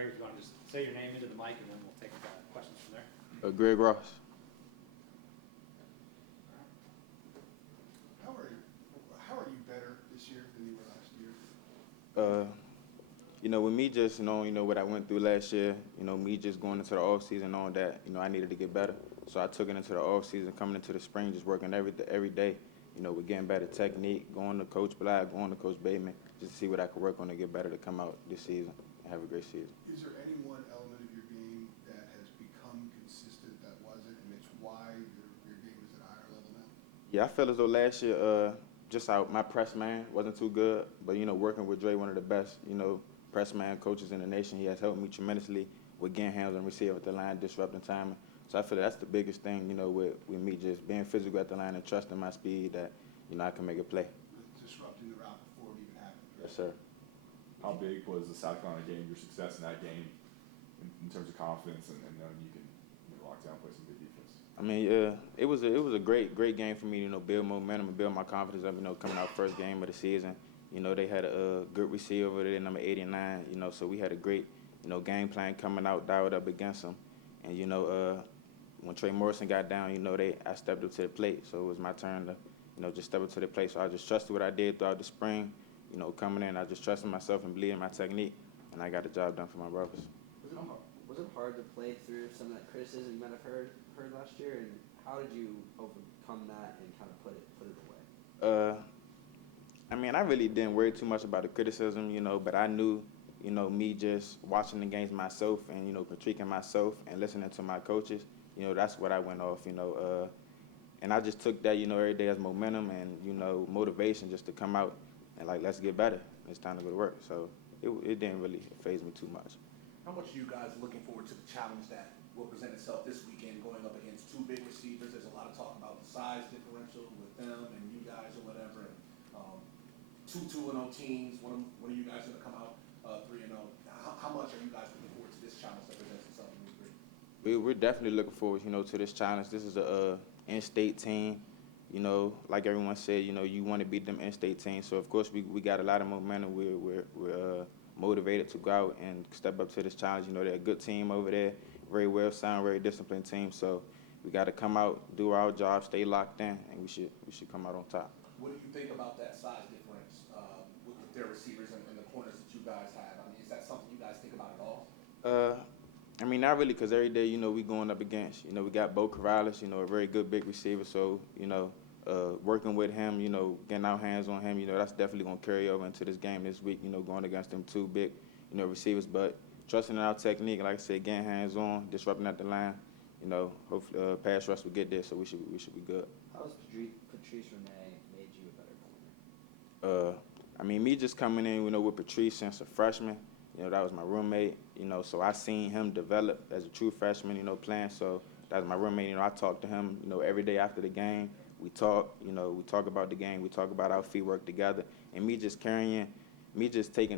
Greg, if you want to just say your name into the mic, and then we'll take questions from there. Greg Ross. How are you better this year than you were last year? With me just knowing, what I went through last year, me just going into the off season knowing that, I needed to get better. So I took it into the off season, coming into the spring, just working every day, with getting better technique, going to Coach Black, going to Coach Bateman, just to see what I could work on to get better to come out this season and have a great season. Is there any one element of your game that has become consistent that wasn't, and it's why your game is at a higher level now? Yeah, I feel as though last year, my press man wasn't too good, but working with Dre, one of the best, press man coaches in the nation, he has helped me tremendously with getting hands on receiver at the line, disrupting timing. So I feel that's the biggest thing, with me just being physical at the line and trusting my speed that, I can make a play. Disrupting the route before it even happened. Right? Yes, sir. How big was the South Carolina game, your success in that game, in terms of confidence and knowing you can lock down, play some good defense? I mean, it was a great game for me, build momentum and build my confidence up, coming out first game of the season. They had a good receiver over there, number 89, so we had a great, game plan coming out, dialed up against them. And, when Trey Morrison got down, I stepped up to the plate. So it was my turn to, just step up to the plate. So I just trusted what I did throughout the spring, coming in. I just trusted myself and believed in my technique, and I got the job done for my brothers. Was it hard to play through some of that criticism you might have heard last year, and how did you overcome that and kind of put it away? I mean, I really didn't worry too much about the criticism, but I knew, me just watching the games myself and, critiquing myself and listening to my coaches, that's what I went off, and I just took that, every day as momentum and, motivation just to come out and, let's get better. It's time to go to work. So it didn't really faze me too much. How much are you guys looking forward to the challenge that will present itself this weekend going up against two big receivers? There's a lot of talk about the size differential with them and you guys or whatever. And, two 2-0 teams. One of you guys going to come out 3-0. How much are you guys looking forward to this challenge that presents itself in week 3? We're definitely looking forward, to this challenge. This is a in-state team. Like everyone said, you want to beat them in-state teams. So, of course, we got a lot of momentum. We're motivated to go out and step up to this challenge. They're a good team over there, very well-sound, very disciplined team. So we got to come out, do our job, stay locked in, and we should come out on top. What do you think about that size difference with their receivers and the corners that you guys have? I mean, is that something you guys think about at all? I mean, not really, because every day, we going up against, we got Bo Corrales, a very good big receiver. So, working with him, getting our hands on him, that's definitely going to carry over into this game this week, going against them two big, receivers. But trusting in our technique, like I said, getting hands on, disrupting at the line, hopefully pass rush will get there, so we should be good. How has Patrice Renee made you a better corner? I mean, me just coming in, with Patrice since a freshman, that was my roommate, so I seen him develop as a true freshman, playing. So that was my roommate. I talked to him, every day after the game. We talk about the game. We talk about our feet work together. And me just taking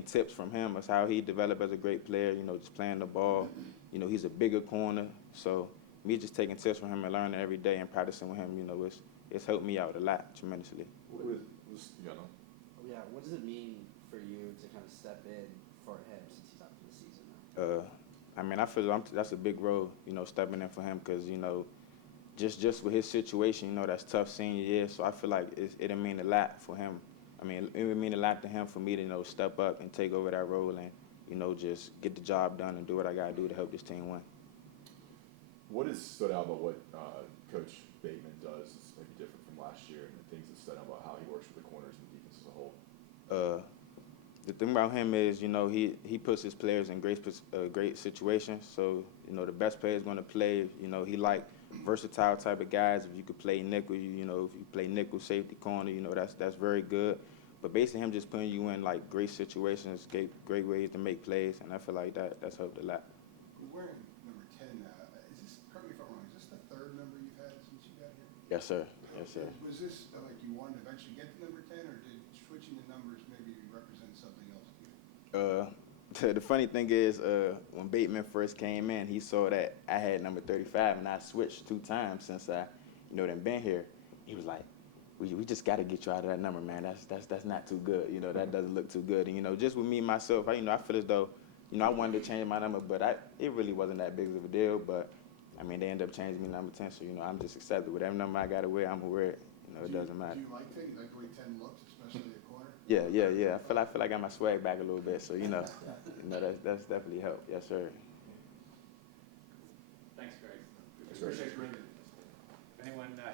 tips from him as how he developed as a great player, just playing the ball. He's a bigger corner. So me just taking tips from him and learning every day and practicing with him, it's helped me out a lot tremendously. Yeah, what does it mean for you to kind of step in for him since he's out for the season now? I mean, I feel that's a big role, stepping in for him because, just with his situation, that's tough senior year. So I feel like it'll mean a lot for him. I mean, it would mean a lot to him for me to, step up and take over that role and, just get the job done and do what I got to do to help this team win. What has stood out about what Coach Bateman does is maybe different from last year, and the things that stood out about how he works with the corners and defense as a whole? The thing about him is, he puts his players in great situations. So, the best player is going to play. He like versatile type of guys. If you could play nickel, if you play nickel, safety, corner, that's very good. But basically him just putting you in, great situations, great ways to make plays, and I feel like that's helped a lot. You're wearing number 10 now. Correct me if I'm wrong, is this the third number you've had since you got here? Yes, sir. Yes, sir. Was this you wanted to eventually get to number 10, or did switching the numbers maybe represent something else to you? The funny thing is, when Bateman first came in, he saw that I had number 35, and I switched 2 times since I, done been here. He was like, we just got to get you out of that number, man. That's not too good. That doesn't look too good. And, just with me, myself, I feel as though you know, I wanted to change my number, but it really wasn't that big of a deal. But I mean, they ended up changing me number 10, so you know, I'm just accepted. Whatever number I got to wear, I'm gonna wear it. You know, it doesn't matter. Do you like 10? You like the way 10 looks, especially at corner? Yeah. I feel like I got my swag back a little bit, so you know, that's definitely helped. Yes, sir. Thanks, Greg. That's great. Appreciate you bringing it. If anyone